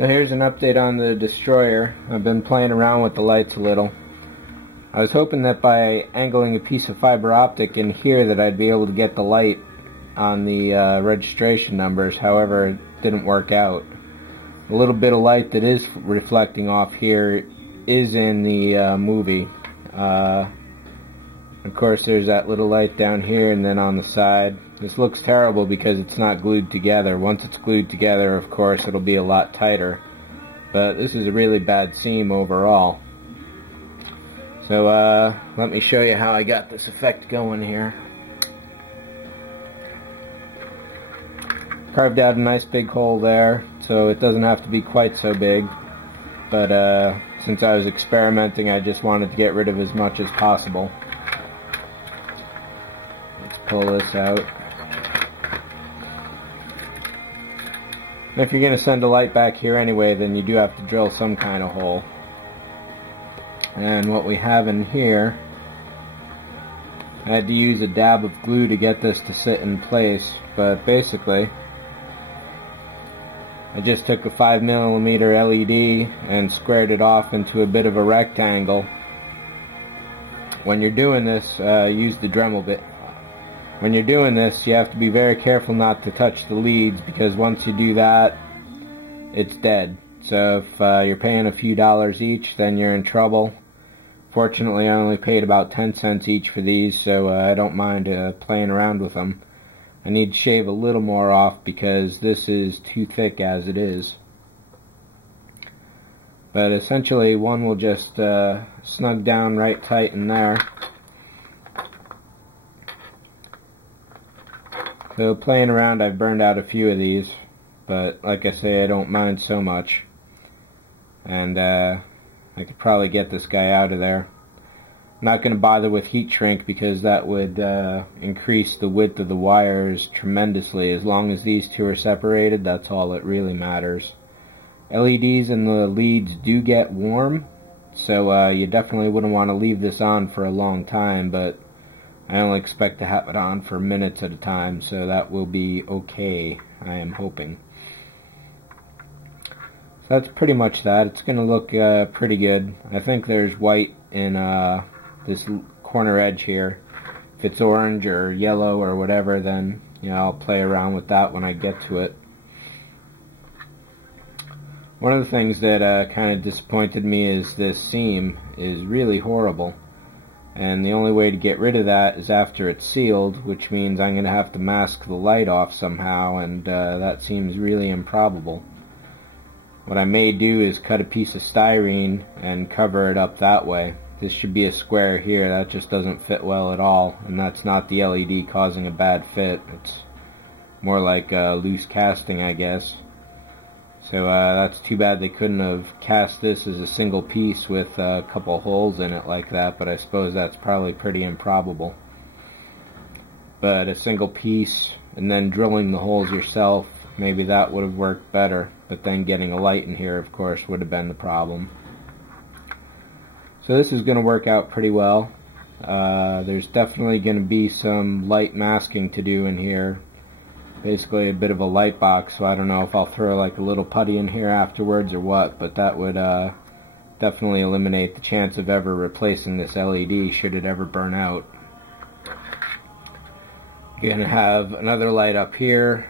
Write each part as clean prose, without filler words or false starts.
So here's an update on the Destroyer. I've been playing around with the lights a little. I was hoping that by angling a piece of fiber optic in here that I'd be able to get the light on the registration numbers. However, it didn't work out. The little bit of light that is reflecting off here is in the movie. Of course, there's that little light down here and then on the side. This looks terrible because it's not glued together. Once it's glued together, of course, it'll be a lot tighter. But this is a really bad seam overall. So let me show you how I got this effect going here. Carved out a nice big hole there, so it doesn't have to be quite so big. But since I was experimenting, I just wanted to get rid of as much as possible. Let's pull this out. If you're going to send a light back here anyway, then you do have to drill some kind of hole. And what we have in here, I had to use a dab of glue to get this to sit in place, but basically I just took a 5mm LED and squared it off into a bit of a rectangle. When you're doing this, use the Dremel bit. When you're doing this, you have to be very careful not to touch the leads, because once you do that, it's dead. So if you're paying a few dollars each, then you're in trouble. Fortunately, I only paid about 10 cents each for these, so I don't mind playing around with them. I need to shave a little more off because this is too thick as it is. But essentially, one will just snug down right tight in there. So playing around, I've burned out a few of these, but like I say, I don't mind so much. And I could probably get this guy out of there. I'm not going to bother with heat shrink because that would increase the width of the wires tremendously. As long as these two are separated, that's all that really matters. LEDs and the leads do get warm, so you definitely wouldn't want to leave this on for a long time, but I only expect to have it on for minutes at a time, so that will be okay, I am hoping. So that's pretty much that. It's going to look pretty good. I think there's white in this corner edge here. If it's orange or yellow or whatever, then I'll play around with that when I get to it. One of the things that kind of disappointed me is this seam is really horrible. And the only way to get rid of that is after it's sealed, which means I'm going to have to mask the light off somehow, and that seems really improbable. What I may do is cut a piece of styrene and cover it up that way. This should be a square here. That just doesn't fit well at all, and that's not the LED causing a bad fit. It's more like loose casting, I guess. So that's too bad they couldn't have cast this as a single piece with a couple holes in it like that, but I suppose that's probably pretty improbable. But a single piece and then drilling the holes yourself, maybe that would have worked better, but then getting a light in here, of course, would have been the problem. So this is going to work out pretty well. There's definitely going to be some light masking to do in here. Basically a bit of a light box, so I don't know if I'll throw like a little putty in here afterwards or what, but that would definitely eliminate the chance of ever replacing this LED should it ever burn out. You're going to have another light up here,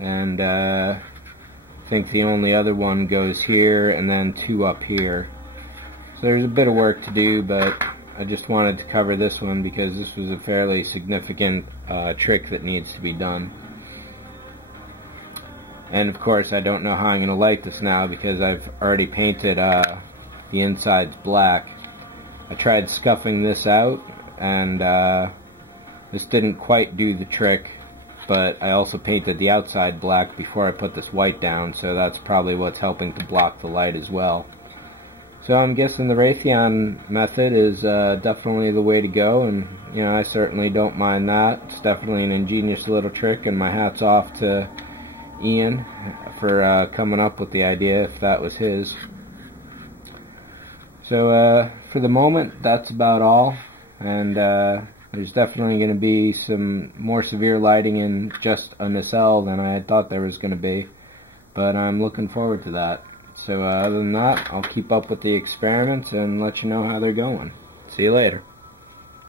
and I think the only other one goes here, and then two up here. So there's a bit of work to do, but I just wanted to cover this one because this was a fairly significant trick that needs to be done. And of course I don't know how I'm going to light this now because I've already painted the insides black. I tried scuffing this out, and this didn't quite do the trick, but I also painted the outside black before I put this white down, so that's probably what's helping to block the light as well. So I'm guessing the Raytheon method is definitely the way to go, and I certainly don't mind that. It's definitely an ingenious little trick, and my hat's off to Ian for coming up with the idea, if that was his. So for the moment, that's about all, and there's definitely going to be some more severe lighting in just a nacelle than I had thought there was going to be, but I'm looking forward to that. So other than that, I'll keep up with the experiments and let you know how they're going. See you later.